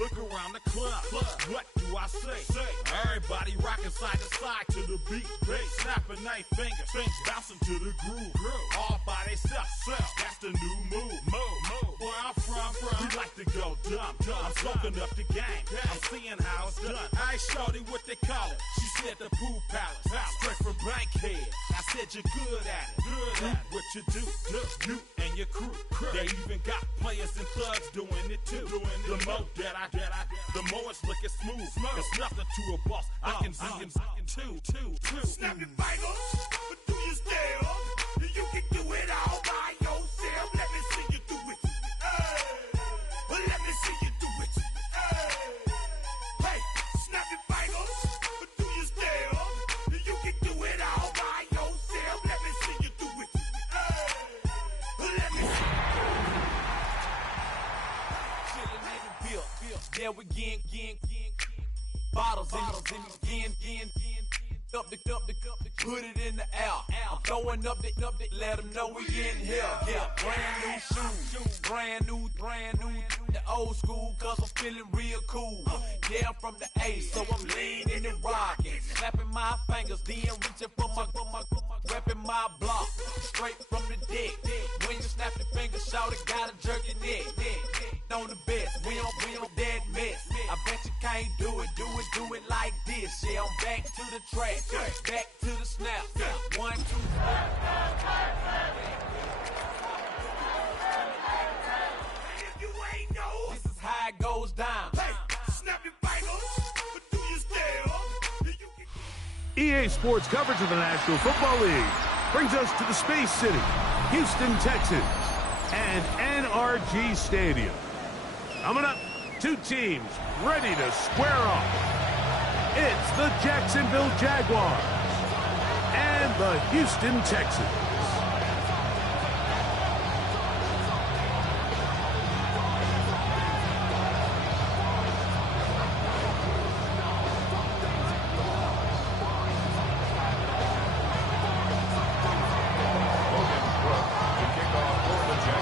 Look around the club. What do I say? Everybody rocking side to side to the beat. Snapping their fingers, bouncing to the groove. All by themselves. That's the new move. Where I'm from, we like to go dumb. I'm soaking up the game. I'm seeing how it's done. I ain't shorty what they call it. She said the pool palace. Straight from Bankhead. I said you're good at it. What you do, you and your crew. They even got players and thugs doing it too. The more that I the more it's looking smooth. It's nothing to a boss. I can two. Snap your fingers, but do you still? You can do it all by yourself. Let me see you do it. Let me see you do it. Hey, snap your fingers, but do you still? You can do it all by yourself. Let me see you do it. Let me see. Yeah, we again. Bottles in again. Up the put it in the air. I'm throwing up the, let them know we in here. Yeah, brand new shoes, brand new. The old school, cause I'm feeling real cool. Yeah, I'm from the A, so I'm leaning and rocking. Snapping my fingers, then reaching for my repping my block. Straight from the deck. When you snap your fingers, shout it, gotta jerk your neck. On the best, we don't dead mess. I bet you can't do it like this. Yeah, I'm back to the track, back to the snap. 1, 2, 3. If you ain't know, This is how it goes down. hey, snap your fingers, but do you still? You can EA Sports coverage of the National Football League brings us to the Space City, Houston, Texas, and NRG Stadium. Coming up, two teams ready to square off. It's the Jacksonville Jaguars and the Houston Texans.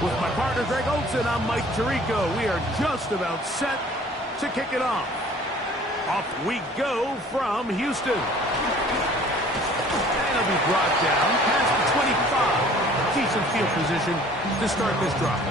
With my partner Greg Olson, I'm Mike Tirico. We are just about set to kick it off. Off we go from Houston. And it'll be brought down past the 25. Decent field position to start this drive.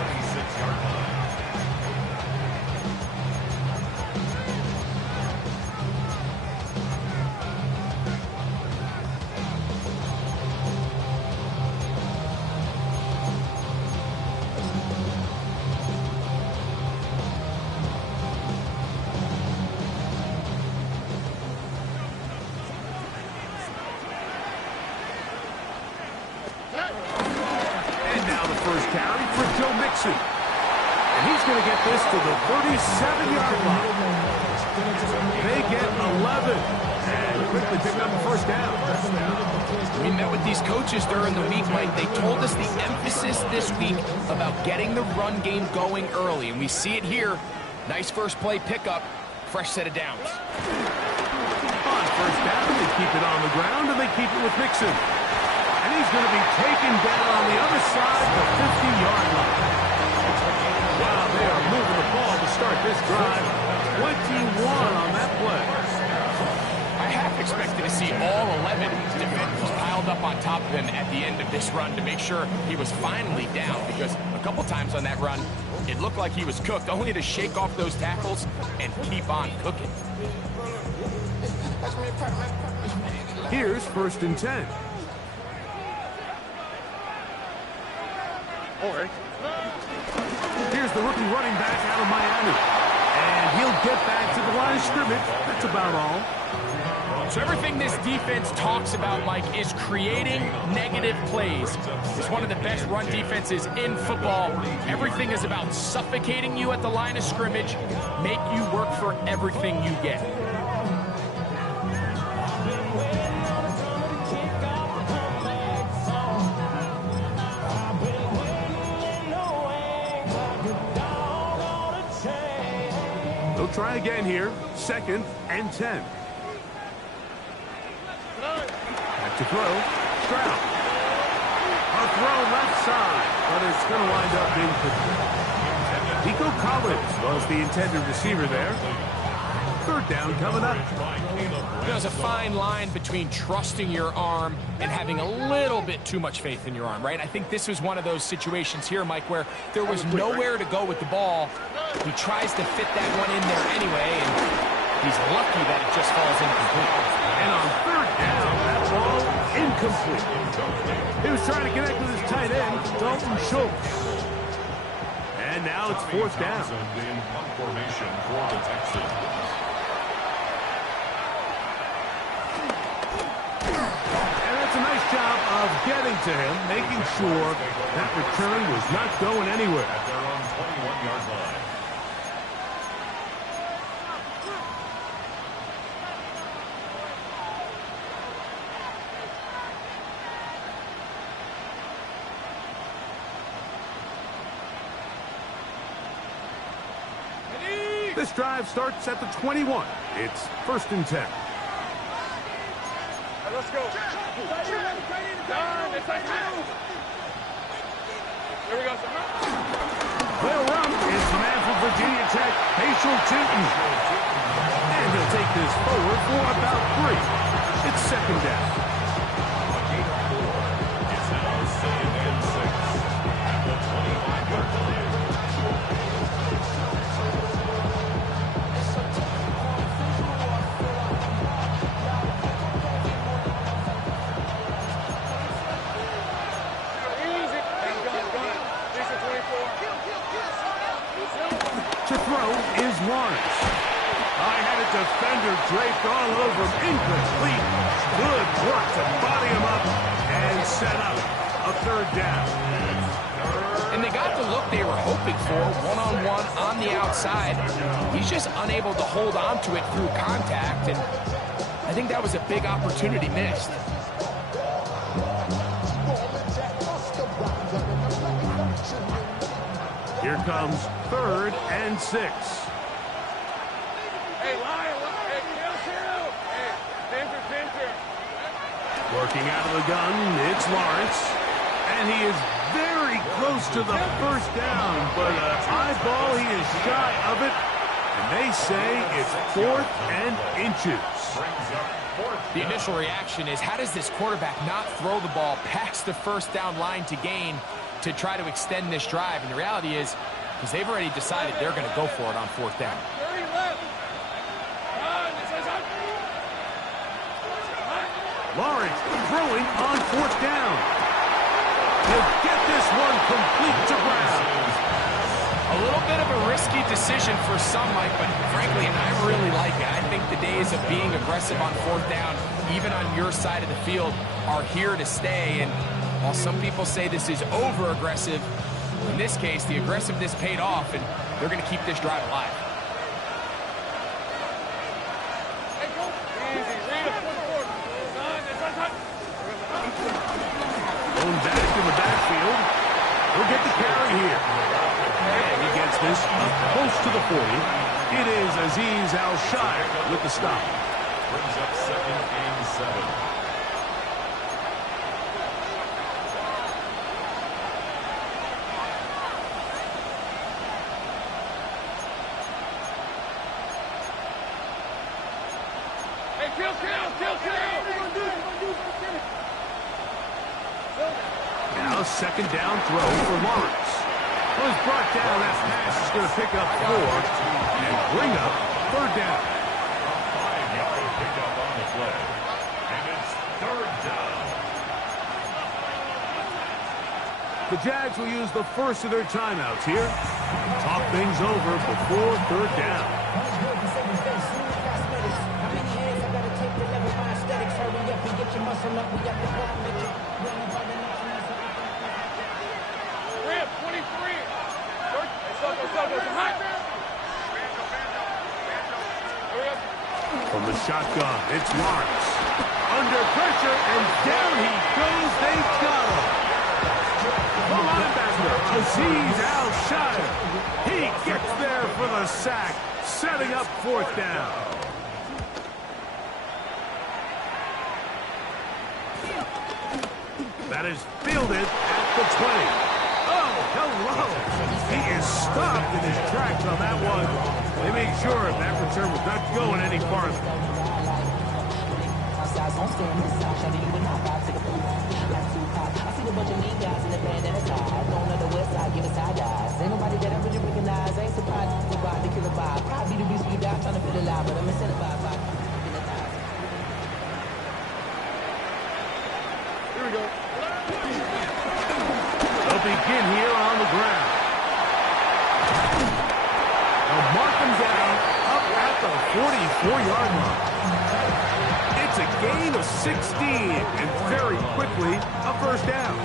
And he's going to get this to the 37-yard line. They get 11 and quickly pick up the first down. We met with these coaches during the week, Mike. They told us the emphasis this week about getting the run game going early, and we see it here. Nice first play pickup, fresh set of downs. On first down, they keep it on the ground, and they keep it with Mixon. And he's going to be taken down on the other side, the 50-yard line. Wow, they are moving the ball to start this drive. 21 on that play. I half expected to see all 11 defenders piled up on top of him at the end of this run to make sure he was finally down, because a couple times on that run, it looked like he was cooked, only to shake off those tackles and keep on cooking. Here's 1st and 10. All right. Here's the rookie running back out of Miami. And he'll get back to the line of scrimmage. That's about all. So everything this defense talks about, Mike, is creating negative plays. It's one of the best run defenses in football. Everything is about suffocating you at the line of scrimmage, make you work for everything you get. They'll try again here. 2nd and 10. Back to throw. Stroud. A throw left side, but it's going to wind up being picked. Was the intended receiver there. Third down coming up. There's a fine line between trusting your arm and having a little bit too much faith in your arm, right? I think this was one of those situations here, Mike, where there was nowhere to go with the ball. He tries to fit that one in there anyway, and he's lucky that it just falls incomplete. And on third down, that ball incomplete. He was trying to connect with his tight end, Dalton Schultz. And now it's fourth down. In formation for the Texans. And that's a nice job of getting to him, making sure that return was not going anywhere. At their own 21-yard line. This drive starts at the 21. It's 1st and 10. Let's go. Here we go. They'll run. It's the man from Virginia Tech, Paschal Tootin. And he'll take this forward for about 3. It's 2nd down. It's now 2nd and 6 at the 25-yard line. To throw is Lawrence. I had a defender draped all over him. Incomplete. Good work to body him up and set up a 3rd down. And they got the look they were hoping for, one-on-one on the outside. He's just unable to hold on to it through contact, and I think that was a big opportunity missed. Here comes 3rd and 6. Hey, Lion, hey, kill. Hey, Pinter. Working out of the gun, it's Lawrence. And he is very close to the 1st down, but an eyeball, he is shy of it. And they say it's 4th and inches. The initial reaction is, how does this quarterback not throw the ball past the 1st down line to gain to try to extend this drive? And the reality is they've already decided they're going to go for it on 4th down. Lawrence throwing on 4th down. He'll get this one complete to ground. A little bit of a risky decision for some, Mike, but frankly, I really like it. I think the days of being aggressive on 4th down, even on your side of the field, are here to stay. And while some people say this is over-aggressive, in this case, the aggressiveness paid off, and they're going to keep this drive alive. Going back in the backfield. He'll get the carry here. And he gets this up close to the 40. It is Azeez Al-Shire with the stop. Brings up 2nd and 7. Now 2nd down throw for Lawrence. Well, he's brought down. That pass is going to pick up 4 and bring up 3rd down. A 5-yard pickup on the play. And it's 3rd down. The Jags will use the first of their timeouts here. Talk things over before 3rd down. From the shotgun, it's Lawrence. Under pressure, and down he goes. They've got him. The linebacker, Azeez Al-Shire. He gets there for the sack, setting up 4th down. That is fielded at the 20. Oh, hello. He is stopped in his tracks on that one. They made sure that return was not going any farther. Ain't nobody that I really recognize. I ain't surprised to survive the killer vibe. Probably the reason you die trying to feel alive, but I'm incentivized by Here we go. They'll begin here on the ground. They'll mark them down up at the 44-yard line. It's a gain of 16, and very quickly, a first down.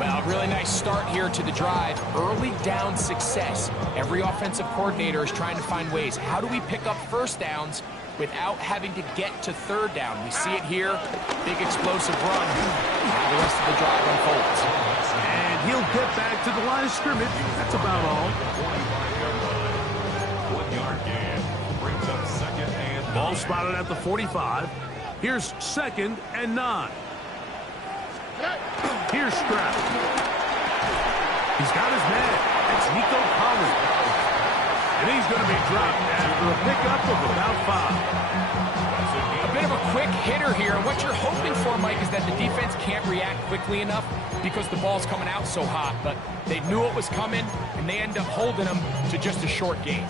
Well, really nice start here to the drive. Early down success. Every offensive coordinator is trying to find ways. How do we pick up first downs without having to get to third down? We see it here. Big explosive run. Now the rest of the drive unfolds. And he'll get back to the line of scrimmage. That's about all. 1-yard gain. Brings up second and Ball spotted at the 45. Here's second and 9. Here's Stroud. He's got his man. It's Nico Collins. And he's going to be dropped after a pickup of about 5. A bit of a quick hitter here. And what you're hoping for, Mike, is that the defense can't react quickly enough because the ball's coming out so hot. But they knew it was coming, and they end up holding them to just a short gain.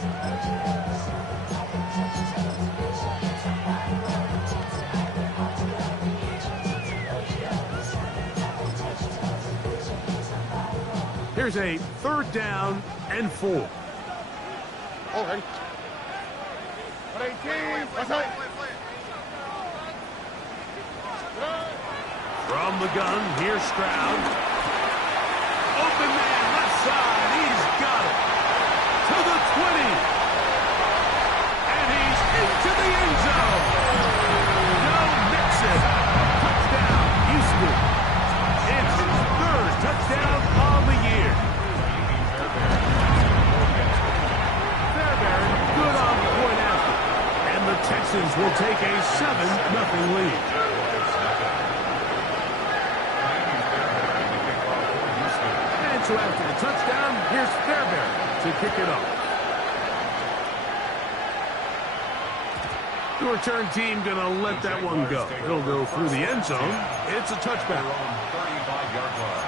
Here's a third down and 4. Oh, ready. 118. What's up? From the gun, here's Stroud. Open man, left side. He's got it. To the 20. And he's into the end zone. No mix-it. Touchdown, Houston. It's his third touchdown on the year. Fairbairn, good on the point after. And the Texans will take a 7-0 lead. And so after the touchdown, here's Fairbairn to kick it off. The return team going to let that one go. It'll go through the end zone. It's a touchback. 35-yard line.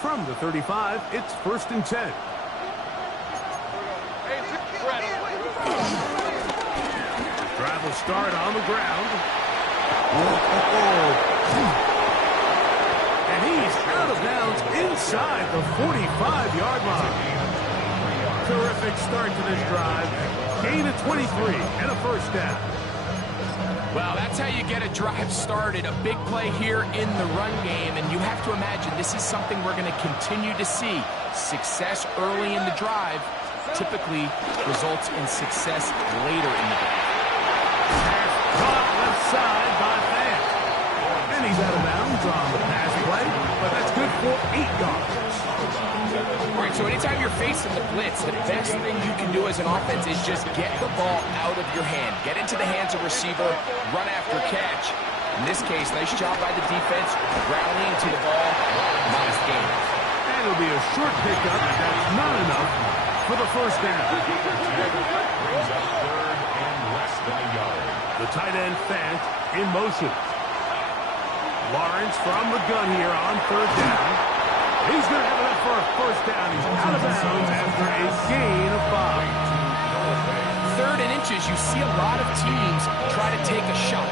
From the 35, it's 1st and 10. Drive will start on the ground. And he's out of bounds inside the 45-yard line. Terrific start to this drive. Gain of 23 and a first down. Well, that's how you get a drive started. A big play here in the run game, and you have to imagine this is something we're going to continue to see. Success early in the drive typically results in success later in the drive. Caught left side by Fan. And he's out of bounds on the pass play, but that's good for 8 yards. All right, so anytime you're facing the blitz, the best thing you can do as an offense is just get the ball out of your hand. Get into the hands of receiver, run after catch. In this case, nice job by the defense, rallying to the ball. Nice game. And it'll be a short pickup, and that's not enough for the first down. Brings up third and less than a yard. The tight end Fant in motion. Lawrence from the gun here on 3rd down. He's going to have enough for a first down. He's out of bounds after a gain of 5. 3rd and inches, you see a lot of teams try to take a shot.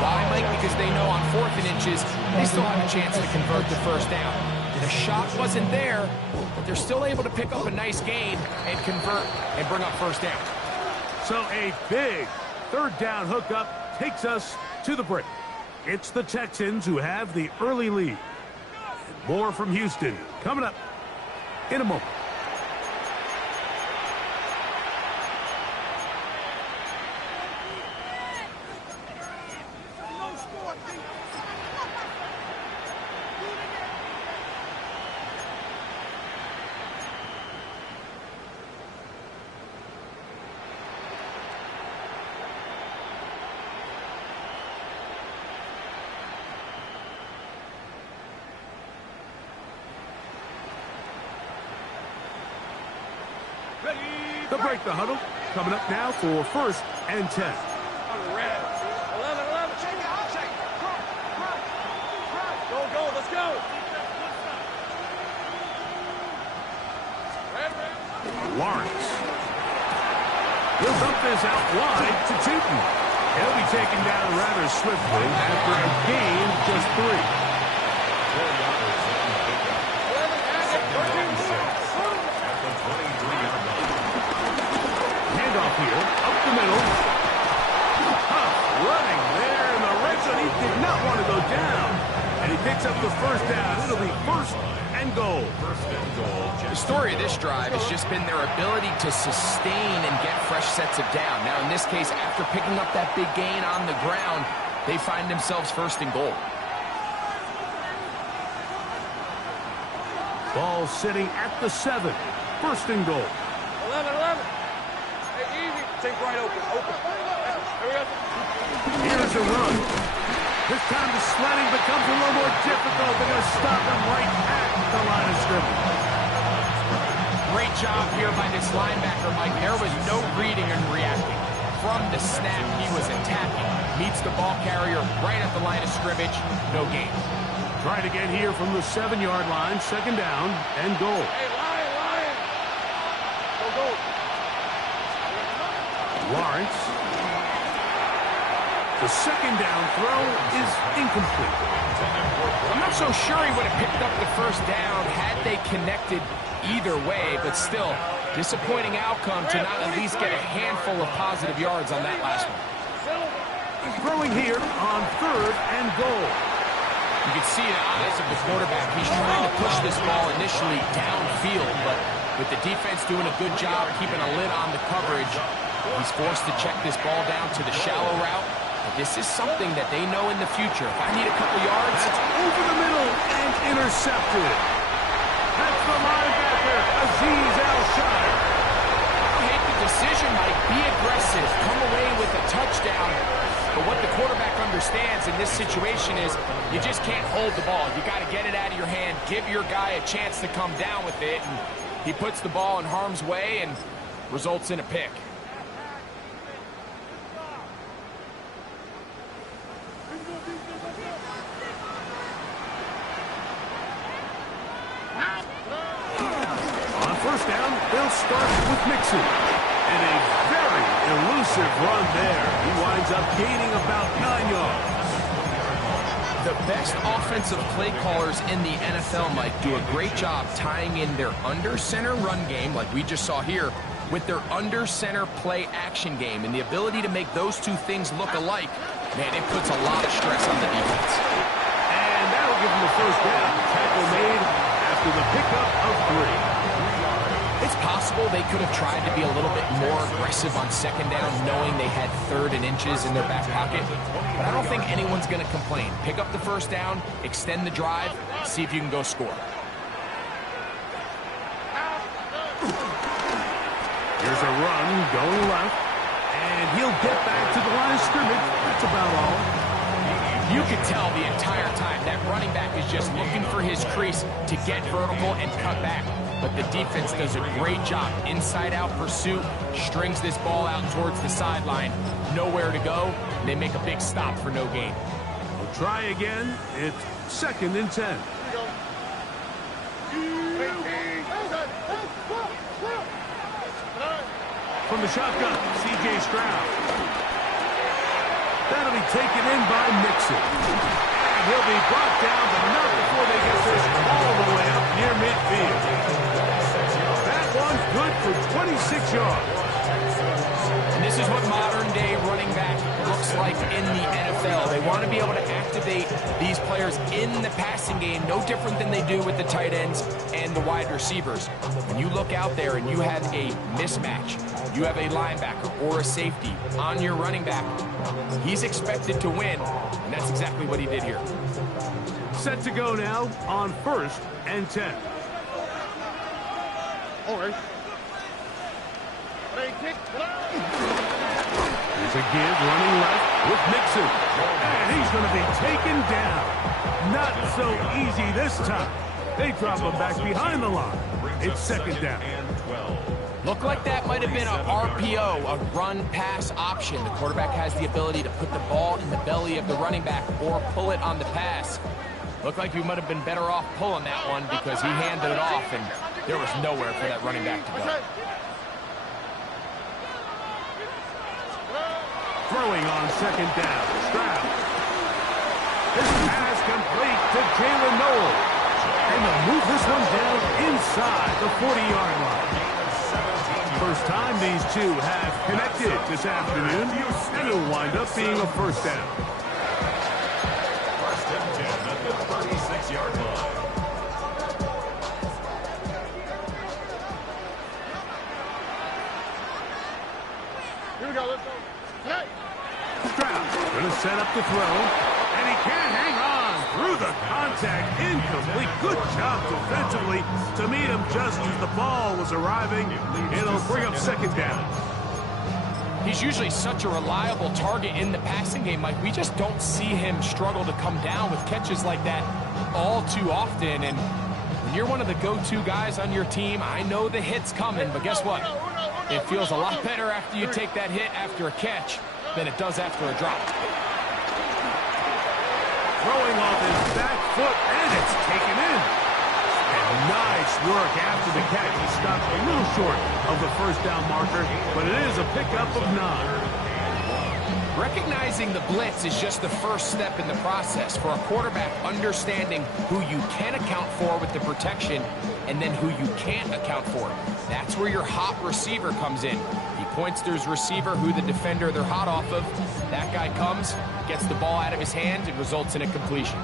Why, Mike? Because they know on 4th and inches, they still have a chance to convert the first down. The shot wasn't there, but they're still able to pick up a nice gain and convert and bring up first down. So a big 3rd down hookup takes us to the break. It's the Texans who have the early lead. More from Houston coming up in a moment. They'll break the huddle. Coming up now for 1st and 10. 11, 11. Check it, I'll check it. Go, let's go. Lawrence. He'll dump this out wide to Tootin. He'll be taken down rather swiftly after a gain of just 3. Handoff here, up the middle. Running there in the red zone. He did not want to go down. And he picks up the 1st down. It'll be 1st and goal. The story of this drive has just been their ability to sustain and get fresh sets of down. Now, in this case, after picking up that big gain on the ground, they find themselves 1st and goal. Ball sitting at the 7. 1st and goal. 11. Hey, easy. Take right open. There we go. Here's a run. This time the sledding becomes a little more difficult. They're going to stop him right at the line of scrimmage. Great job here by this linebacker, Mike. There was no reading and reacting. From the snap, he was attacking. Meets the ball carrier right at the line of scrimmage. No gain. Trying to get here from the 7-yard line. 2nd down and goal. Hey, Lion. Go. Lawrence. The 2nd down throw is incomplete. I'm not so sure he would have picked up the 1st down had they connected either way, but still, disappointing outcome to not at least get a handful of positive yards on that last one. Throwing here on 3rd and goal. You can see the eyes of the quarterback. He's trying to push this ball initially downfield, but with the defense doing a good job keeping a lid on the coverage, he's forced to check this ball down to the shallow route. But this is something that they know in the future. If I need a couple yards, That's over the middle and intercepted. That's the linebacker, Azeez Al-Shire. make the decision, Mike. Be aggressive. Come away with a touchdown. But what the quarterback understands in this situation is you just can't hold the ball. You got to get it out of your hand. Give your guy a chance to come down with it. And he puts the ball in harm's way and results in a pick. On 1st down, they'll start with Mixon. And a very elusive run there. He winds up gaining about 9 yards. The best offensive play callers in the NFL, Mike, do a great job tying in their under-center run game, like we just saw here, with their under-center play action game. And the ability to make those two things look alike, man, it puts a lot of stress on the defense. And that'll give them the 1st down. Tackle made after the pickup of 3. It's possible they could have tried to be a little bit more aggressive on 2nd down, knowing they had 3rd and inches in their back pocket. But I don't think anyone's going to complain. Pick up the 1st down, extend the drive, see if you can go score. Here's a run going left. And he'll get back to the line of scrimmage. That's about all. You can tell the entire time that running back is just looking for his crease to get vertical and cut back. But the defense does a great job. Inside-out pursuit, strings this ball out towards the sideline. Nowhere to go. And they make a big stop for no gain. We'll try again. It's 2nd and 10. From the shotgun, C.J. Stroud. That'll be taken in by Mixon. And he'll be brought down, but not before they get this all the way up near midfield. That one's good for 26 yards. And this is what modern-day running back looks like in the NFL. They want to be able to activate these players in the passing game, no different than they do with the tight ends and the wide receivers. When you look out there and you have a mismatch, you have a linebacker or a safety on your running back, he's expected to win, and that's exactly what he did here. Set to go now on 1st and 10. All right. There's a give running left with Mixon. And he's going to be taken down. Not so easy this time. They drop him back behind the line. It's 2nd down. Looked like that might have been an RPO, a run-pass option. The quarterback has the ability to put the ball in the belly of the running back or pull it on the pass. Looked like we might have been better off pulling that one because he handed it off, and there was nowhere for that running back to go. Throwing on second down. Stroud. This pass complete to Jalen Noel. And they'll move this one down inside the 40-yard line. First time these two have connected this afternoon, and it'll wind up being a first down. First and 10 at the 36-yard line. Here we go. Let's go. Hey. Stroud going to set up the throw, and he can't hang on through the contact. Incomplete. Good job defensively to meet him just as the ball was arriving. It'll bring up second down. He's usually such a reliable target in the passing game, Mike. We just don't see him struggle to come down with catches like that all too often. And when you're one of the go-to guys on your team, I know the hit's coming, but guess what? It feels a lot better after you take that hit after a catch than it does after a drop. Throwing off his back foot, and it's taken in. And nice work after the catch. He stopped a little short of the first down marker, but it is a pickup of 9. Recognizing the blitz is just the first step in the process for a quarterback understanding who you can account for with the protection and then who you can't account for. That's where your hot receiver comes in. He points to his receiver who the defender they're hot off of. That guy comes, gets the ball out of his hand, and results in a completion.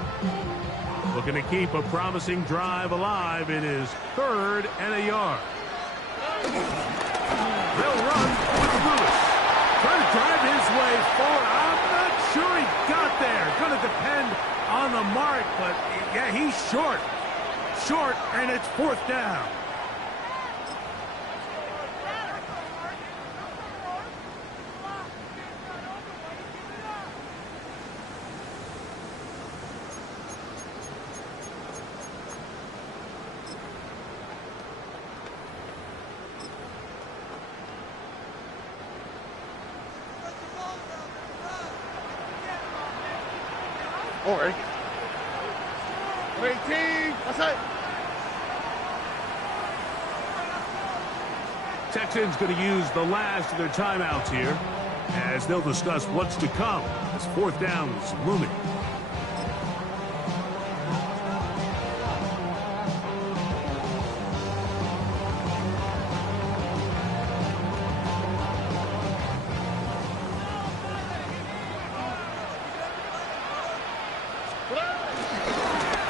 Looking to keep a promising drive alive. It is 3rd and a yard. They'll run with Lewis. Trying to drive his way forward. I'm not sure he got there. Going to depend on the mark, but yeah, he's short. Short, and it's 4th down. All right. 18. That's it. Texans going to use the last of their timeouts here as they'll discuss what's to come as 4th down is looming.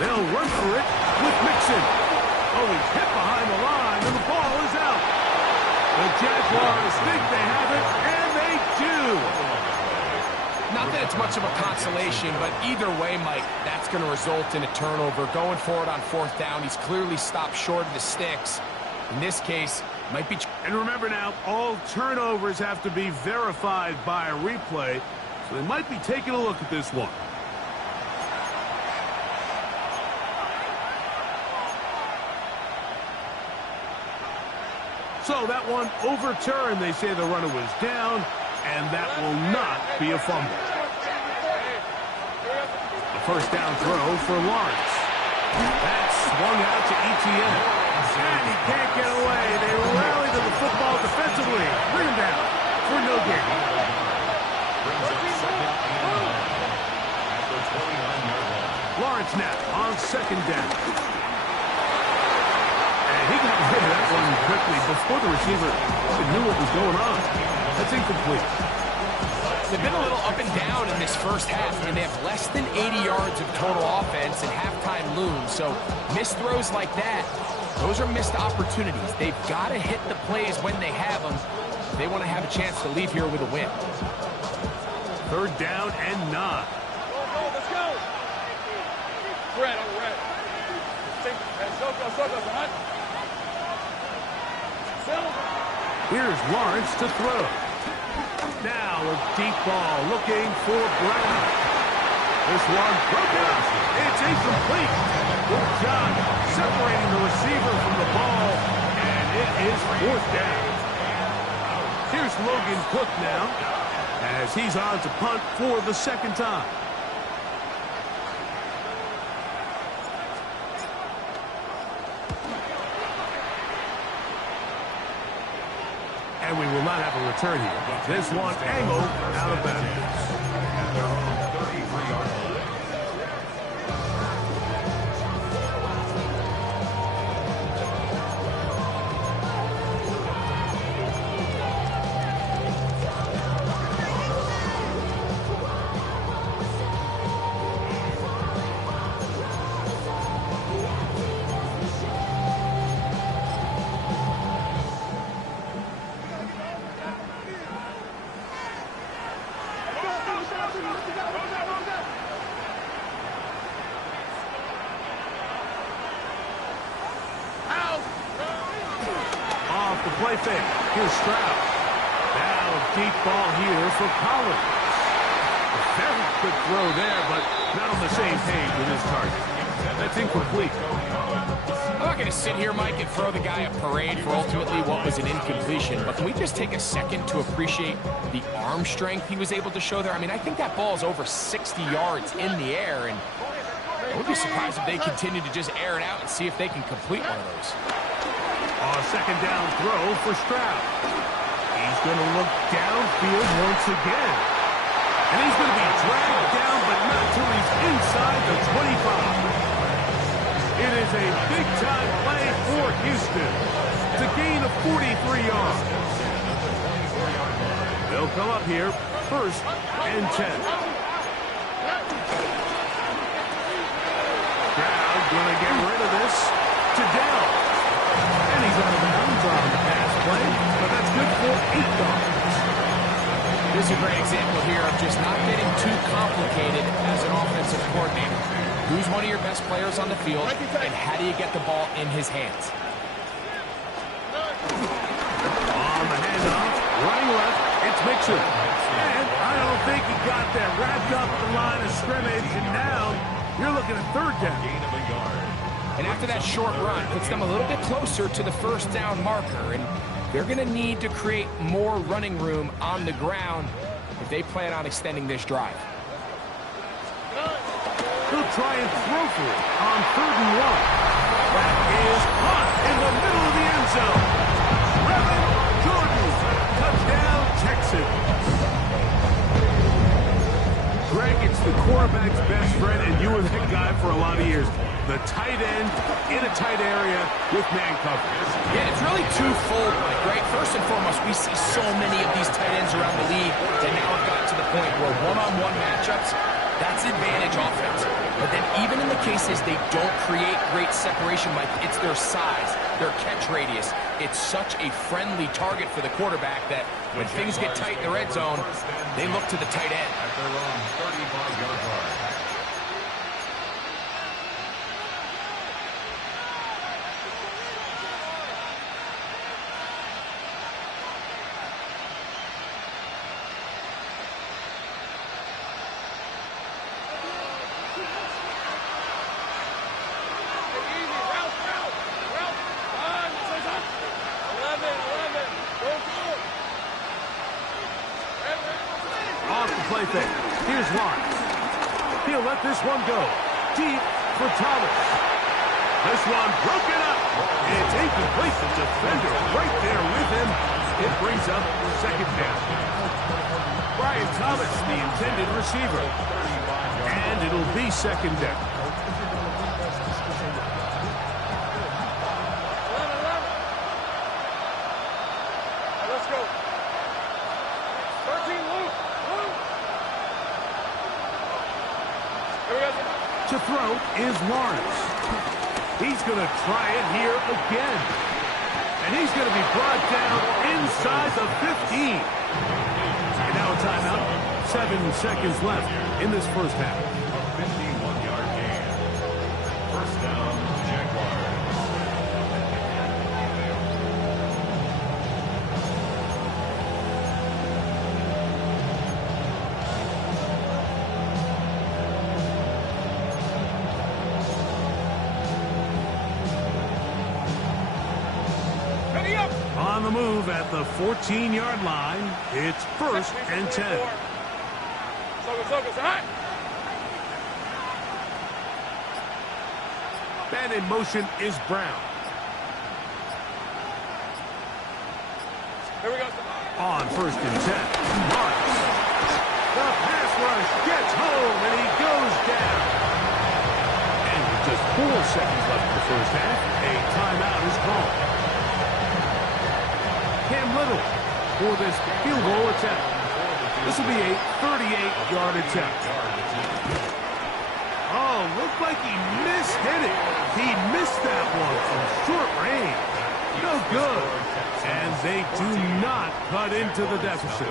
They'll run for it with Mixon. Oh, he's hit behind the line, and the ball is out. The Jaguars think they have it, and they do. Not that it's much of a consolation, but either way, Mike, that's going to result in a turnover. Going forward on 4th down, he's clearly stopped short of the sticks. In this case, might be... And remember now, all turnovers have to be verified by a replay, so they might be taking a look at this one. So that one overturned. They say the runner was down, and that will not be a fumble. A first down throw for Lawrence. That's swung out to Etienne. And he can't get away. They rally to the football defensively. Bring him down for no gain. Lawrence now on second down. He got rid of that one quickly before the receiver even knew what was going on. That's incomplete. They've been a little up and down in this first half, and they have less than 80 yards of total offense and halftime looms. So missed throws like that, those are missed opportunities. They've got to hit the plays when they have them. They want to have a chance to leave here with a win. 3rd down and 9. Let's go. Red on the red. Circle, behind. Here's Lawrence to throw. Now a deep ball looking for Brown. This one broken up. It's incomplete. Good job separating the receiver from the ball, and it is 4th down. Logan Cook now, as he's on to punt for the second time. And we will not have a return here. This one angled out of bounds. Off the play fake. Here's Stroud. Now deep ball here for Collins. A very good throw there, but not on the same page with his target. That's incomplete. I'm not going to sit here, Mike, and throw the guy a parade for ultimately what was an incompletion, but can we just take a second to appreciate the arm strength he was able to show there? I mean, I think that ball is over 60 yards in the air, and I would be surprised if they continue to just air it out and see if they can complete one of those. Second down throw for Stroud. He's going to look downfield once again. And he's going to be dragged down, but not till he's inside the 25. It is a big-time play for Houston. It's a gain of 43 yards. They'll come up here, 1st and 10. Stroud going to get rid of this to Dell. And he's out of bounds on the pass play, but that's good for 8 yards. This is a great example here of just not getting too complicated as an offensive coordinator. Who's one of your best players on the field, and how do you get the ball in his hands? On the handoff, running left, it's Mixon. And I don't think he got that wrapped up the line of scrimmage, and now you're looking at 3rd down. And after that short run, puts them a little bit closer to the 1st down marker, and they're going to need to create more running room on the ground if they plan on extending this drive. He'll try and throw for it on 3rd and 1. That is caught in the middle of the end zone. Revan Jordan, touchdown Texans. Greg, it's the quarterback's best friend, and you were that guy for a lot of years. The tight end in a tight area with man coverage. Yeah, it's really twofold, Mike, right? First and foremost, we see so many of these tight ends around the league that now have gotten to the point where one-on-one matchups, that's advantage offense. But then even in the cases they don't create great separation, Mike, it's their size, their catch radius. It's such a friendly target for the quarterback that when things get tight in the red zone, they look to the tight end. At their own 35-yard line. Play fake. Here's Lawrence. He'll let this one go. Deep for Thomas. This one broken up. It's incomplete. The defender right there with him. It brings up 2nd down. Brian Thomas, the intended receiver. And it'll be 2nd down. Let's go. 13, Luke. To throw is Lawrence. He's going to try it here again. And he's going to be brought down inside the 15. And now a timeout. 7 seconds left in this 1st half. A 51-yard gain. 1st down, Jaguars. Ready up. On the move at the 14-yard line, it's 1st and 10. Man in motion is Brown. Here we go. On 1st and 10, Lawrence. The pass rush gets home, and he goes down. And with just 4 seconds left in the first half, a timeout is called. Cam Little for this field goal attempt. This will be a 38-yard attempt. Oh, looked like he mishit it. He missed that one from short range. No good. And they do not cut into the deficit.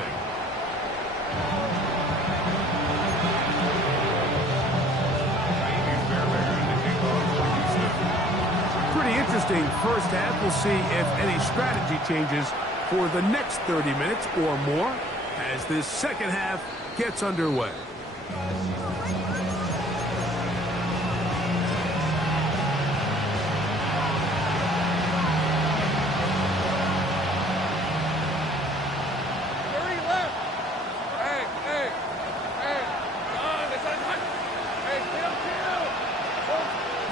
Pretty interesting first half. We'll see if any strategy changes for the next 30 minutes or more as this second half gets underway.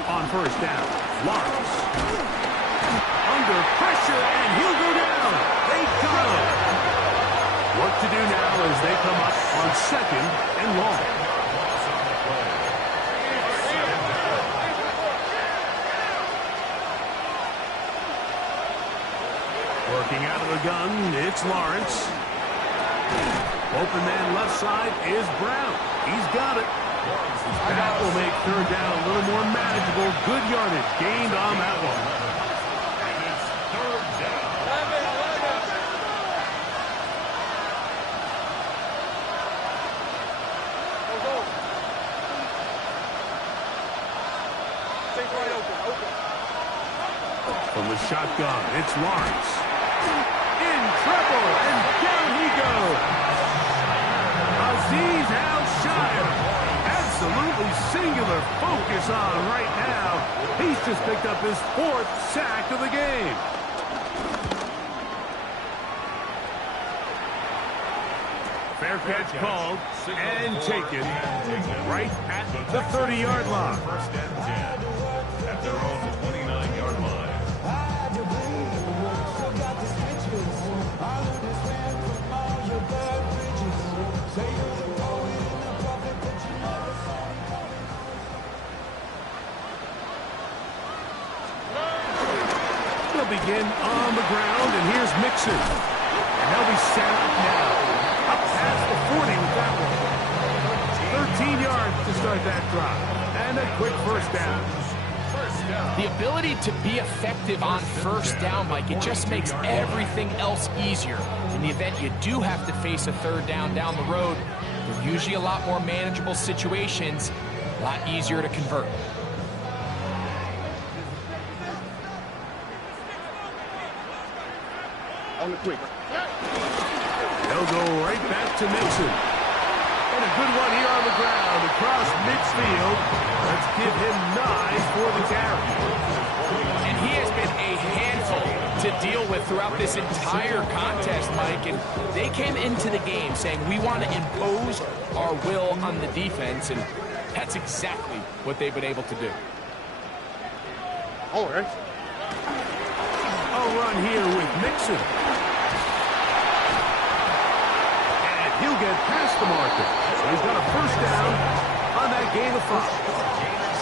On 1st down, Lawrence. Under pressure, and he'll go down. They got him. Work to do now as they come up on 2nd and long. Working out of the gun, it's Lawrence. Open man left side is Brown. He's got it. That will make 3rd down a little more manageable. Good yardage gained on that one. And it's 3rd down. From the shotgun, it's Lawrence. In trouble, and down he goes. Azeez Al-Shire. Absolutely singular focus on right now. He's just picked up his 4th sack of the game. Fair catch called and taken right at the 30-yard line. 1st and 10 at their own 29-yard line. They'll begin on the ground, and here's Mixon. And they'll be set up now. Up past the 40 with that one. 13 yards to start that drive. And a quick 1st down. The ability to be effective on 1st down, Mike, it just makes everything else easier. In the event you do have to face a 3rd down the road, they're usually a lot more manageable situations, a lot easier to convert. On the quick. They'll go right back to Mixon. And a good one here on the ground across midfield. Let's give him 9 for the carry. And he has been a handful to deal with throughout this entire contest, Mike. And they came into the game saying, we want to impose our will on the defense. And that's exactly what they've been able to do. All right. A run here with Mixon. And he'll get past the marker. So he's got a 1st down on that gain of 5.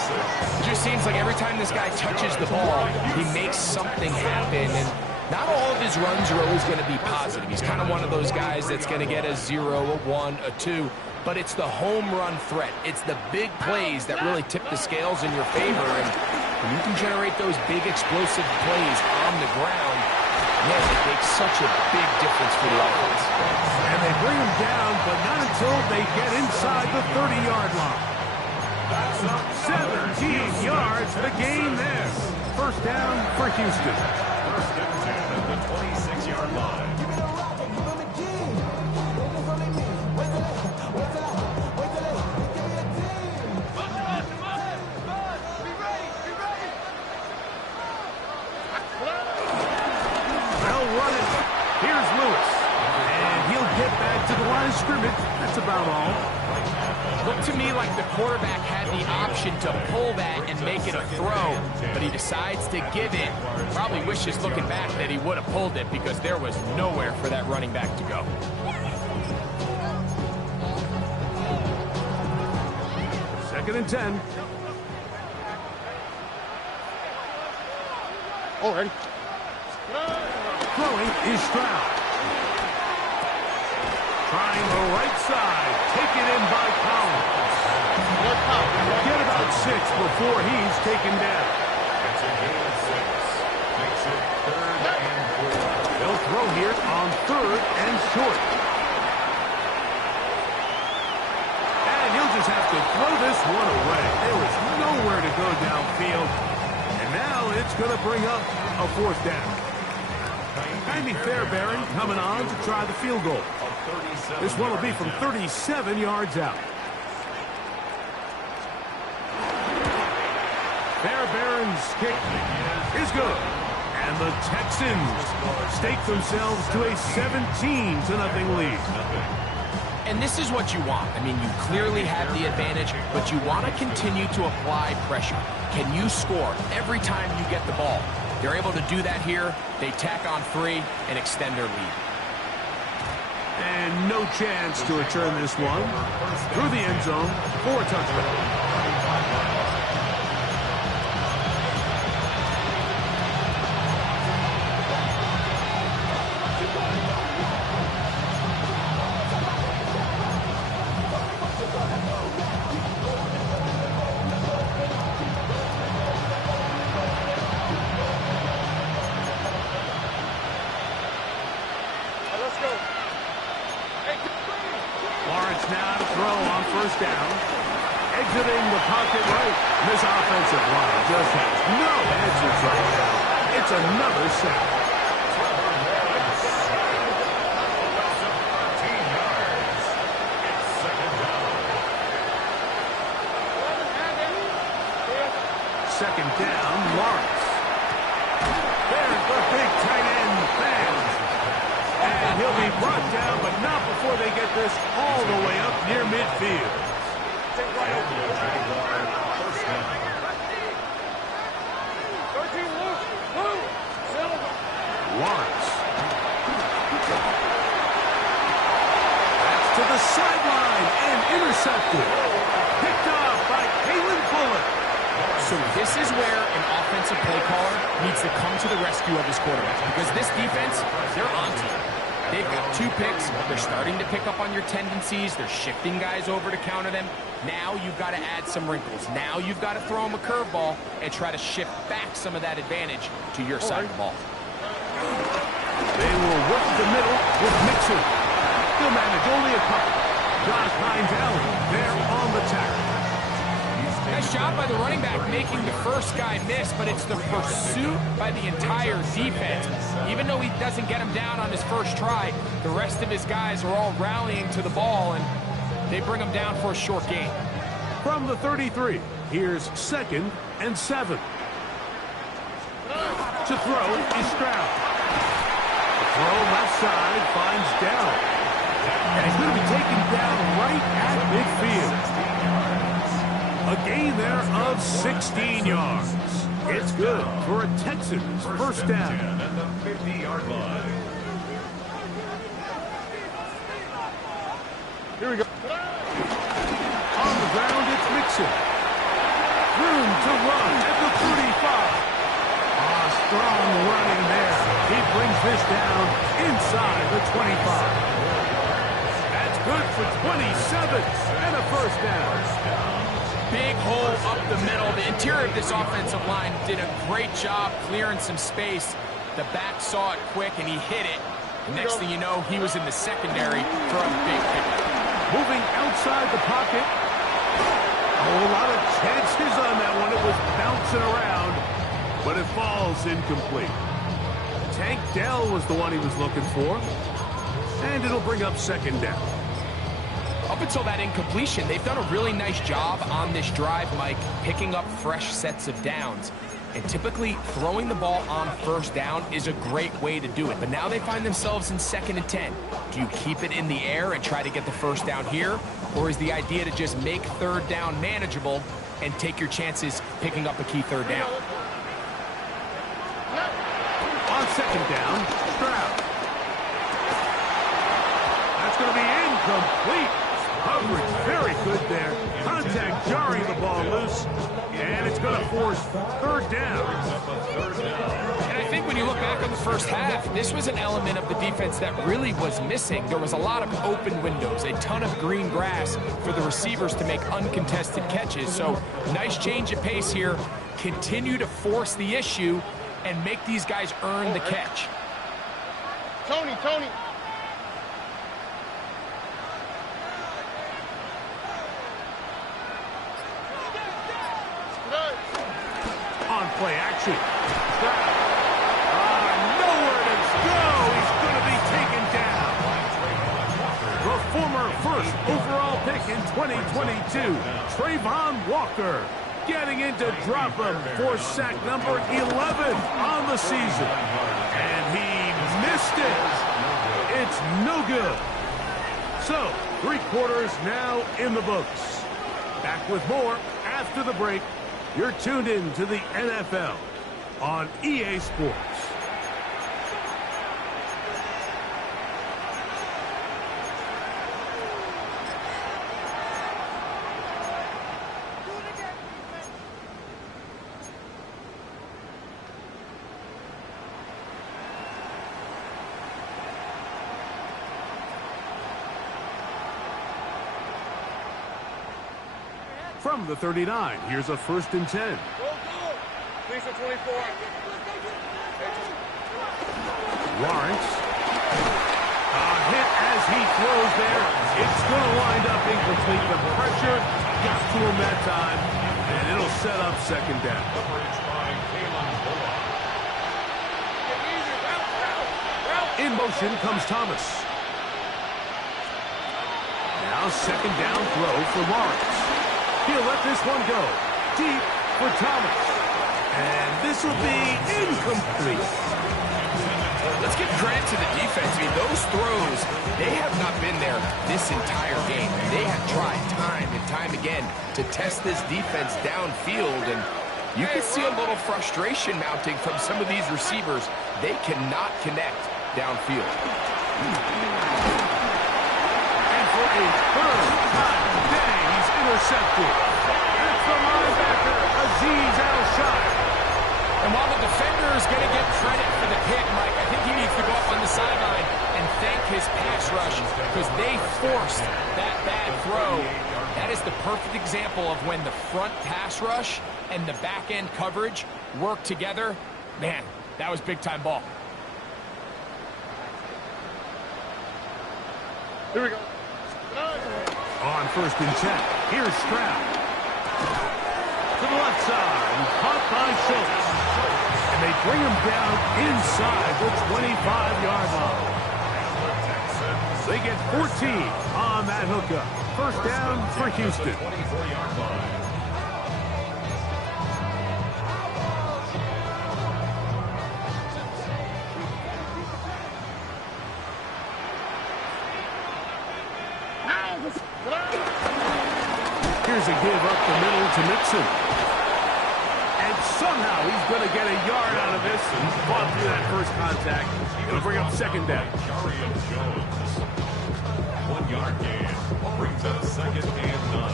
It just seems like every time this guy touches the ball, he makes something happen. And not all of his runs are always going to be positive. He's kind of one of those guys that's going to get a 0, a 1, a 2. But it's the home run threat. It's the big plays that really tip the scales in your favor. And when you can generate those big explosive plays on the ground, man, it makes such a big difference for the offense. And they bring him down, but not until they get inside the 30-yard line. 17 yards, the gain there. 1st down for Houston. 1st and 10 at the 26-yard line. Here's Lewis. And he'll get back to the line of scrimmage. That's about all. Looked to me like the quarterback had the option to pull that and make it a throw, but he decides to give it. Probably wishes looking back that he would have pulled it because there was nowhere for that running back to go. Second and 10. Already. Throwing is Stroud. Trying the right side. Taken in by Collins. Get about 6 before he's taken down. They'll throw here on 3rd and short. And he'll just have to throw this one away. There was nowhere to go downfield. And now it's going to bring up a 4th down. Andy Fairbairn coming on to try the field goal. This one will be from 37 yards out. Fairbairn's kick is good. And the Texans stake themselves to a 17-0 lead. And this is what you want. I mean, you clearly have the advantage, but you want to continue to apply pressure. Can you score every time you get the ball? They're able to do that here. They tack on 3 and extend their lead. And no chance to return this one through the end zone for a touchdown. Down, exiting the pocket right. This offensive line just has no answers right now. It's another sack. Second down, Lawrence. There's the big tight end bang. And he'll be brought down, but not before they get this all the way up near midfield. Lawrence. That's to the sideline and intercepted. Picked off by Kalen Bullock. So this is where an offensive play caller needs to come to the rescue of his quarterback, because this defense, they're on to you. They've got 2 picks. They're starting to pick up on your tendencies. They're shifting guys over to counter them. Now you've got to add some wrinkles. Now you've got to throw them a curveball and try to shift back some of that advantage to your side of the ball. They will work the middle with Mixon. He'll manage only a couple. Josh Hines Allen there on the tackle. Nice job by the running back making the first guy miss, but it's the pursuit by the entire defense. Even though he doesn't get him down on his first try, the rest of his guys are all rallying to the ball, and they bring him down for a short gain. From the 33, here's 2nd and 7. To throw is Stroud. The throw left side finds Dell. And he's going to be taken down right at midfield. A gain there of 16 yards. It's good for a Texans first down. At the 50-yard line. Here we go. On the ground, it's Mixon. Room to run at the 35. Strong running there. He brings this down inside the 25. That's good for 27 and a first down. Big hole up the middle. The interior of this offensive line did a great job clearing some space. The back saw it quick, and he hit it. Next thing you know, he was in the secondary for a big pickup. Moving outside the pocket. A whole lot of chances on that one. It was bouncing around, but it falls incomplete. Tank Dell was the one he was looking for, and it'll bring up 2nd down. Up until that incompletion, they've done a really nice job on this drive, Mike, picking up fresh sets of downs. And typically, throwing the ball on first down is a great way to do it. But now they find themselves in 2nd and 10. Do you keep it in the air and try to get the first down here? Or is the idea to just make 3rd down manageable and take your chances picking up a key 3rd down? On 2nd down, Stroud. That's going to be incomplete. Coverage very good there. Contact jarring the ball loose. And it's going to force 3rd down. And I think when you look back on the first half, this was an element of the defense that really was missing. There was a lot of open windows, a ton of green grass for the receivers to make uncontested catches. So nice change of pace here. Continue to force the issue and make these guys earn the catch. Tony. On play action. Nowhere to go. He's going to be taken down. The former 1st overall pick in 2022, Trayvon Walker, getting in to drop him for sack number 11 on the season. And he missed it. It's no good. So, 3 quarters now in the books. Back with more after the break. You're tuned in to the NFL on EA Sports. From the 39, here's a 1st and 10. Please, 24. Lawrence. A hit as he throws there. It's going to wind up incomplete. The pressure got to him that time, and it'll set up 2nd down. In motion comes Thomas. Now 2nd down throw for Lawrence. He'll let this one go. Deep for Thomas. And this will be incomplete. Let's give credit to the defense. I mean, those throws, they have not been there this entire game. They have tried time and time again to test this defense downfield, and you can see a little frustration mounting from some of these receivers. They cannot connect downfield. And for a 3rd time today, he's intercepted. That's the linebacker, Azeez Al-Shire. And while the defender is going to get credit for the pick, Mike, I think he needs to go up on the sideline and thank his pass rush because they forced that bad throw. That is the perfect example of when the front pass rush and the back-end coverage work together. Man, that was big-time ball. Here we go. On 1st and 10, here's Stroud. To the left side, and caught by Schultz. And they bring him down inside the 25-yard line. They get 14 on that hookup. 1st down for Houston. Here's a give up the middle to Mixon. And somehow he's going to get a yard out of this and fought through that first contact. It'll bring up 2nd down. 1-yard gain brings up 2nd and 9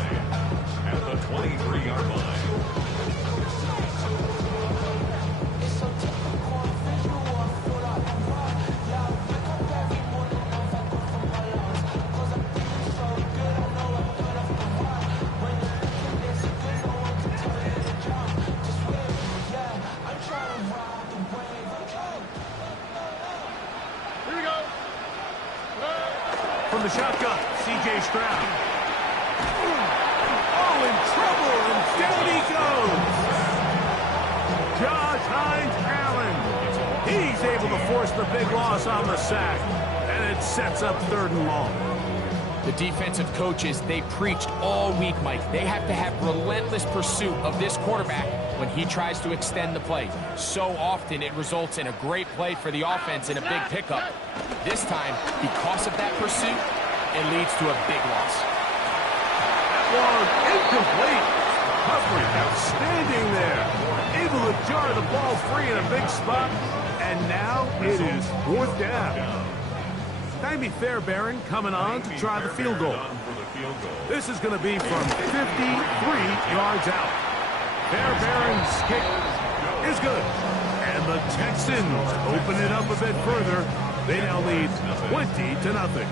at the 23-yard line. From the shotgun, C.J. Stroud. Oh, in trouble, and down he goes. Josh Hines-Allen. He's able to force the big loss on the sack, and it sets up 3rd and long. The defensive coaches, they preached all week, Mike. They have to have relentless pursuit of this quarterback when he tries to extend the play. So often it results in a great play for the offense and a big pickup. This time, because of that pursuit, it leads to a big loss. Long incomplete. Coverage outstanding there. Able to jar the ball free in a big spot. And now it is 4th down. Maybe Fairbairn coming on to try the field goal. This is going to be from 53 yards out. Fairbairn's kick is good. And the Texans open it up a bit further. They now lead 20-0.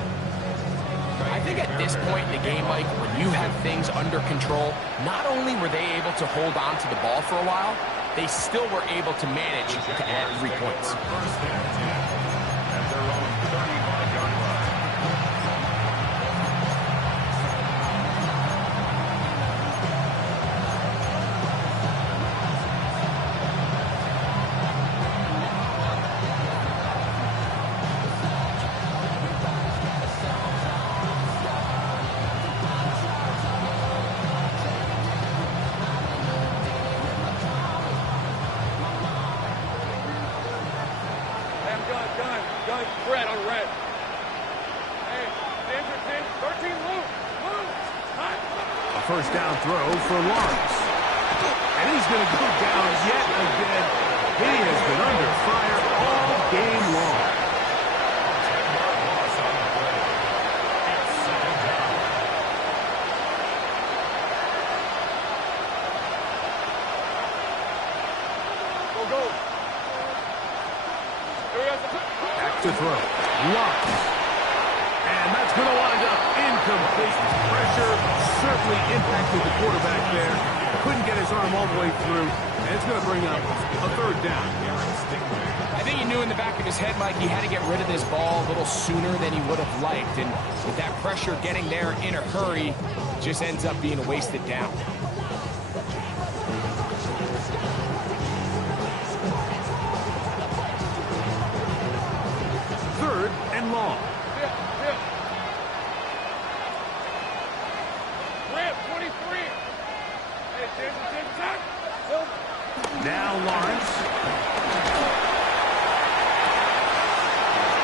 I think at this point in the game, Mike, when you have things under control, not only were they able to hold on to the ball for a while, they still were able to manage to add 3 points. Red on red. Hey, 13, move. A first down throw for Lawrence. And he's going to go down yet again. He has been under fire all game long. Go. Back to throw. Lawrence. And that's going to wind up incomplete. Pressure certainly impacted the quarterback there. Couldn't get his arm all the way through. And it's going to bring up a 3rd down. I think he knew in the back of his head, Mike, he had to get rid of this ball a little sooner than he would have liked. And with that pressure getting there in a hurry, just ends up being a wasted down. Long. Red 23. Now Lawrence.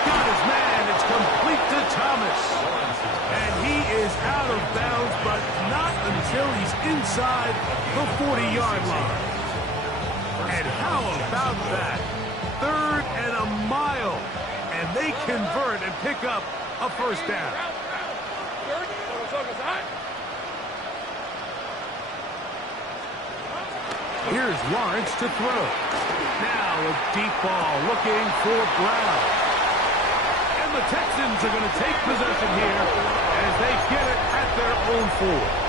Got his man. It's complete to Thomas. And he is out of bounds, but not until he's inside the 40-yard line. And how about that? 3rd and a mile. And they convert and pick up a first down. Here's Lawrence to throw. Now a deep ball looking for Brown. And the Texans are going to take possession here as they get it at their own 4.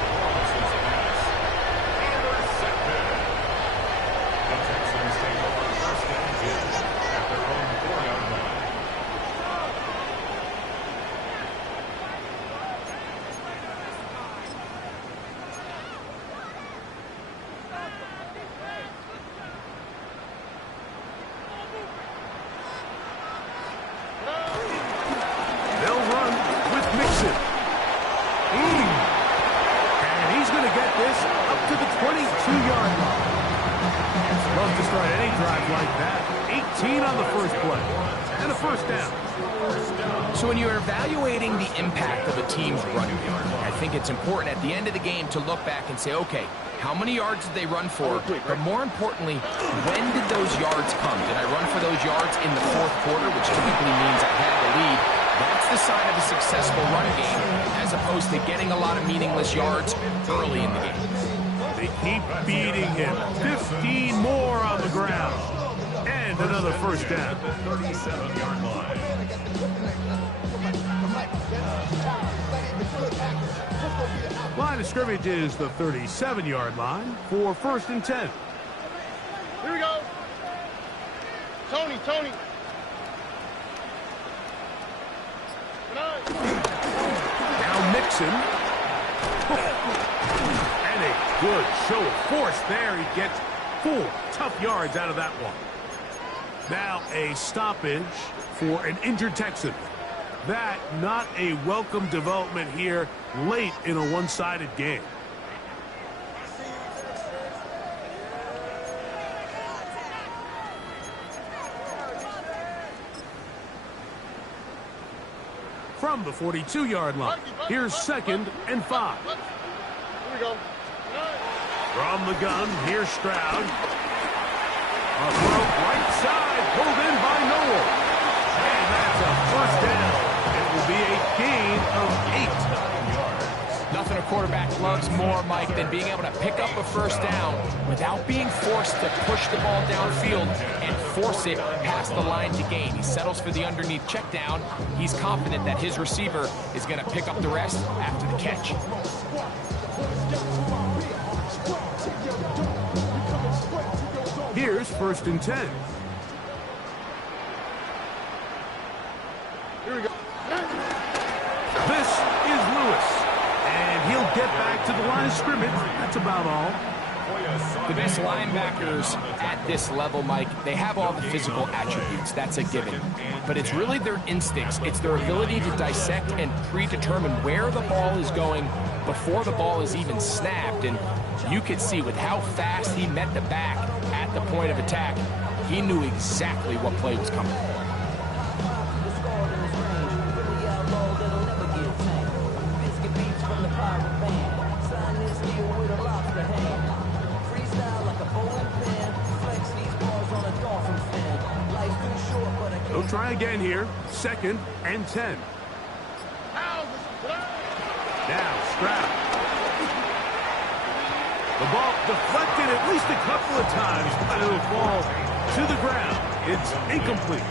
So when you're evaluating the impact of a team's running game, I think it's important at the end of the game to look back and say, okay, how many yards did they run for? But more importantly, when did those yards come? Did I run for those yards in the 4th quarter, which typically means I had the lead? That's the sign of a successful run game, as opposed to getting a lot of meaningless yards early in the game. They keep beating him. 15 more on the ground. And another first down. 37-yard line. Line of scrimmage is the 37-yard line for 1st and 10. Here we go. Tony. Now Mixon. And a good show of force there. He gets 4 tough yards out of that one. Now a stoppage for an injured Texan. That not a welcome development here late in a one-sided game. from the 42-yard line. Here's 2nd and 5. Here we go. From the gun, here's Stroud. A throw right side, pulled in by Noel. And that's a first down. It will be a gain of 8. Nothing a quarterback loves more, Mike, than being able to pick up a first down without being forced to push the ball downfield and force it past the line to gain. He settles for the underneath check down. He's confident that his receiver is going to pick up the rest after the catch. Here's 1st and 10. Here we go. This is Lewis. And he'll get back to the line of scrimmage. That's about all. The best linebackers at this level, Mike, they have all the physical attributes. That's a given. But it's really their instincts. It's their ability to dissect and predetermine where the ball is going before the ball is even snapped. And you could see with how fast he met the back at the point of attack, he knew exactly what play was coming. They'll try again here. 2nd and 10. Now Stroud. The ball deflected at least a couple of times, but it'll fall to the ground. It's incomplete.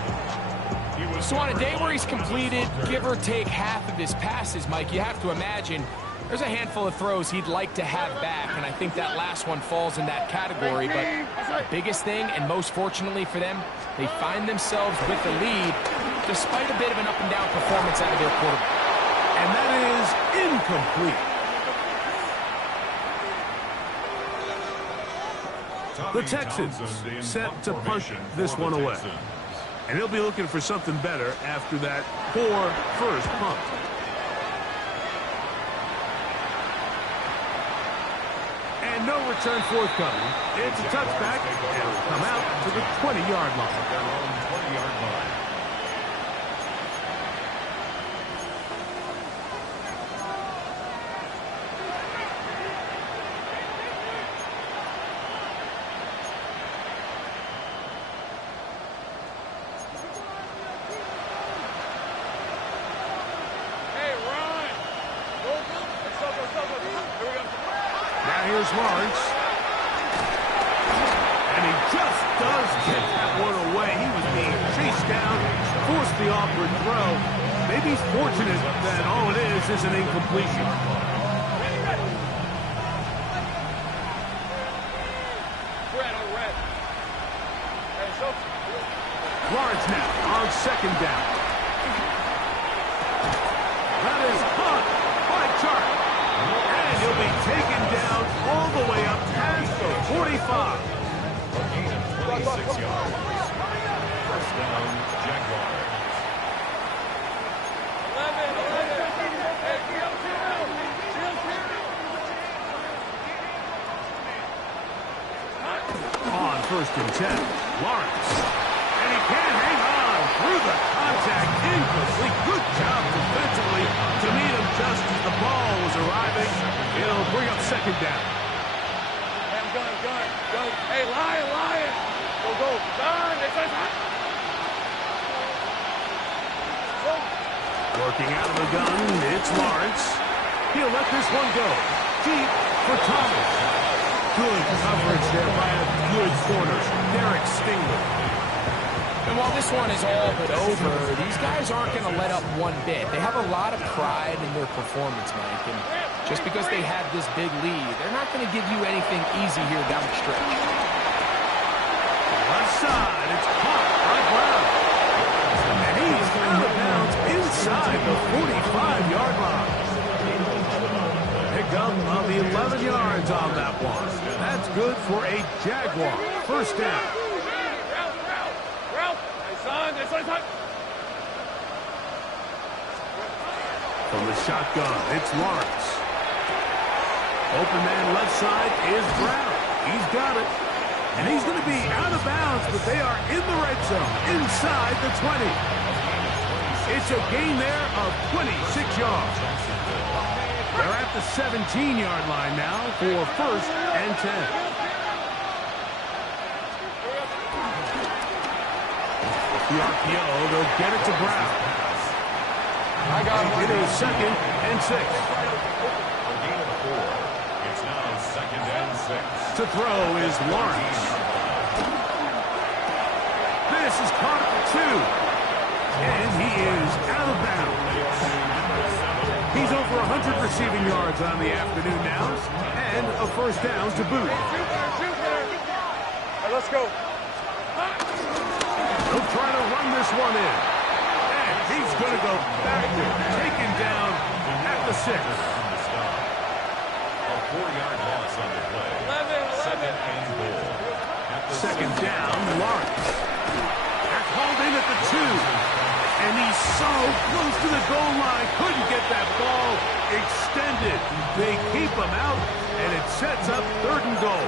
So on a day where he's completed, give or take half of his passes, Mike, you have to imagine there's a handful of throws he'd like to have back, and I think that last one falls in that category. But the biggest thing, and most fortunately for them, they find themselves with the lead despite a bit of an up-and-down performance out of their quarterback. And that is incomplete. The Texans set to punt this one away. And he'll be looking for something better after that poor first punt. And no return forthcoming. It's a touchback, and it'll come out to the 20-yard line. Here's Lawrence. And he just does get that one away. He was being chased down, forced the awkward throw. Maybe he's fortunate that all it is an incompletion. Lawrence now on 2nd down. That is caught by Chark. And he'll be taken down all the way up past the 45. A gain of 26 yards. First down, Jaguars. On 1st and 10, Lawrence. And he can't hang on through the contact. Incomplete. Good job defensively to meet him just as the ball was arriving. It'll bring up 2nd down. Hey, I'm gun. Hey, Lion. Go. Gun. Working out of the gun, it's Lawrence. He'll let this one go. Deep for Thomas. Good coverage there by a good corner, Derek Stingley. And while this one is all but over, these guys aren't going to let up one bit. They have a lot of pride in their performance, Mike. And just because they have this big lead, they're not going to give you anything easy here down the stretch. Left side, it's caught by Brown. And he's out of bounds inside the 45-yard line. Pickup of 11 yards on that one. That's good for a Jaguar. First down. From the shotgun, it's Lawrence. Open man left side is Brown. He's got it. And he's going to be out of bounds, but they are in the red zone, inside the 20. It's a gain there of 26 yards. They're at the 17-yard line now for 1st and 10. The RPO, they'll get it to Brown. It is 2nd and 6. It's now 2nd and 6. To throw is Lawrence. This is caught at the 2. And he is out of bounds. He's over 100 receiving yards on the afternoon now. And a 1st down to boot. Right, let's go. He'll try to run this one in. And he's going to go backward. Taken down at the 6. A 4-yard loss on the play. 2nd and goal. 2nd down, Lawrence. They're called in at the 2. And he's so close to the goal line. Couldn't get that ball extended. They keep him out, and it sets up 3rd and goal.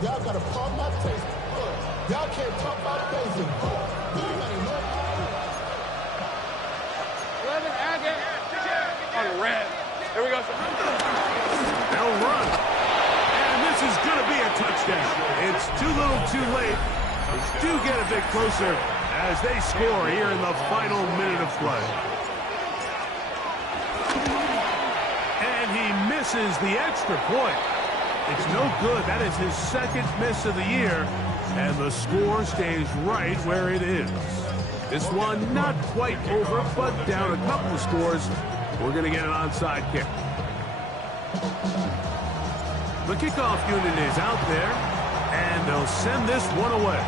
Y'all gotta pump my taste. Y'all can't pump my basic. 11, Agate. On the red. Here we go. They'll run. And this is going to be a touchdown. It's too little too late. They do get a bit closer as they score here in the final minute of play. And he misses the extra point. It's no good. That is his 2nd miss of the year. And the score stays right where it is. This one not quite over, but down a couple of scores. We're going to get an onside kick. The kickoff unit is out there, and they'll send this one away.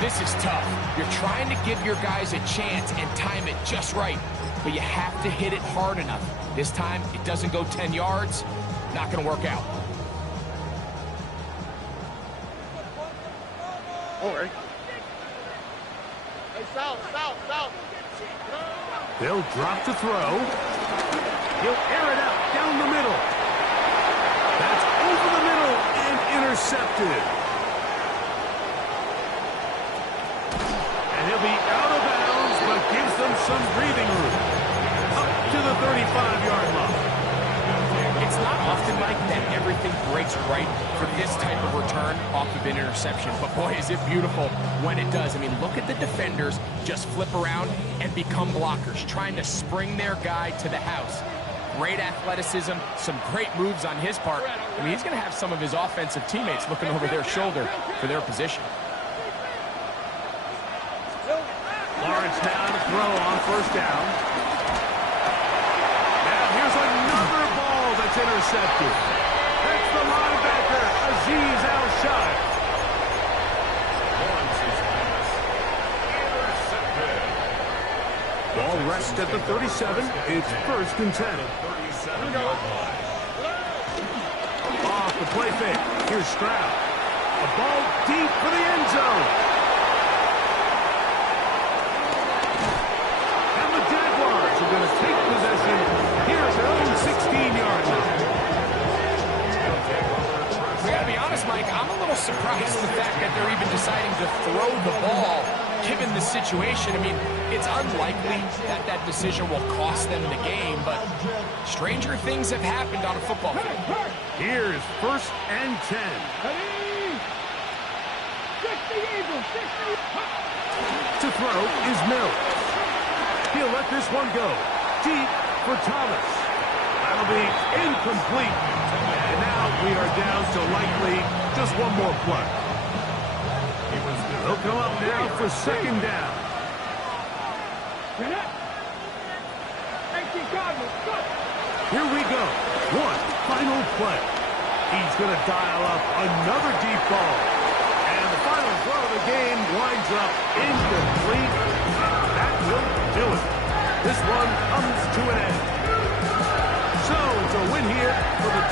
This is tough. You're trying to give your guys a chance and time it just right, but you have to hit it hard enough. This time, it doesn't go 10 yards. Not going to work out. All right. Hey, south. They'll drop to throw. He'll air it out down the middle. That's over the middle and intercepted. And he'll be out of bounds, but gives them some breathing room. Up to the 35-yard line. It's not often, Mike, that everything breaks right for this type of return off of an interception. But, boy, is it beautiful when it does. I mean, look at the defenders just flip around and become blockers, trying to spring their guy to the house. Great athleticism, some great moves on his part. I mean, he's going to have some of his offensive teammates looking over their shoulder for their position. Lawrence now to throw on 1st down. Now here's another ball that's intercepted. That's the linebacker, Aziz Al-Shai. Lawrence's pass. Intercepted. Ball rests at the 37. It's 1st and 10. 37-yard line. Off the play fake. Here's Stroud. A ball deep for the end zone. And the Jaguars are going to take possession here at their own 16-yard line. We got to be honest, Mike, I'm a little surprised at the fact that they're even deciding to throw the ball given the situation. I mean, it's unlikely that that decision will cost them the game, but stranger things have happened on a football field. Here's 1st and 10. To throw is Mills. He'll let this one go. Deep for Thomas. That'll be incomplete. And now we are down to likely just one more play. They'll come up now for 2nd down. Here we go. One final play. He's going to dial up another deep ball. And the final throw of the game winds up incomplete. And that will do it. This one comes to an end. So it's a win here for the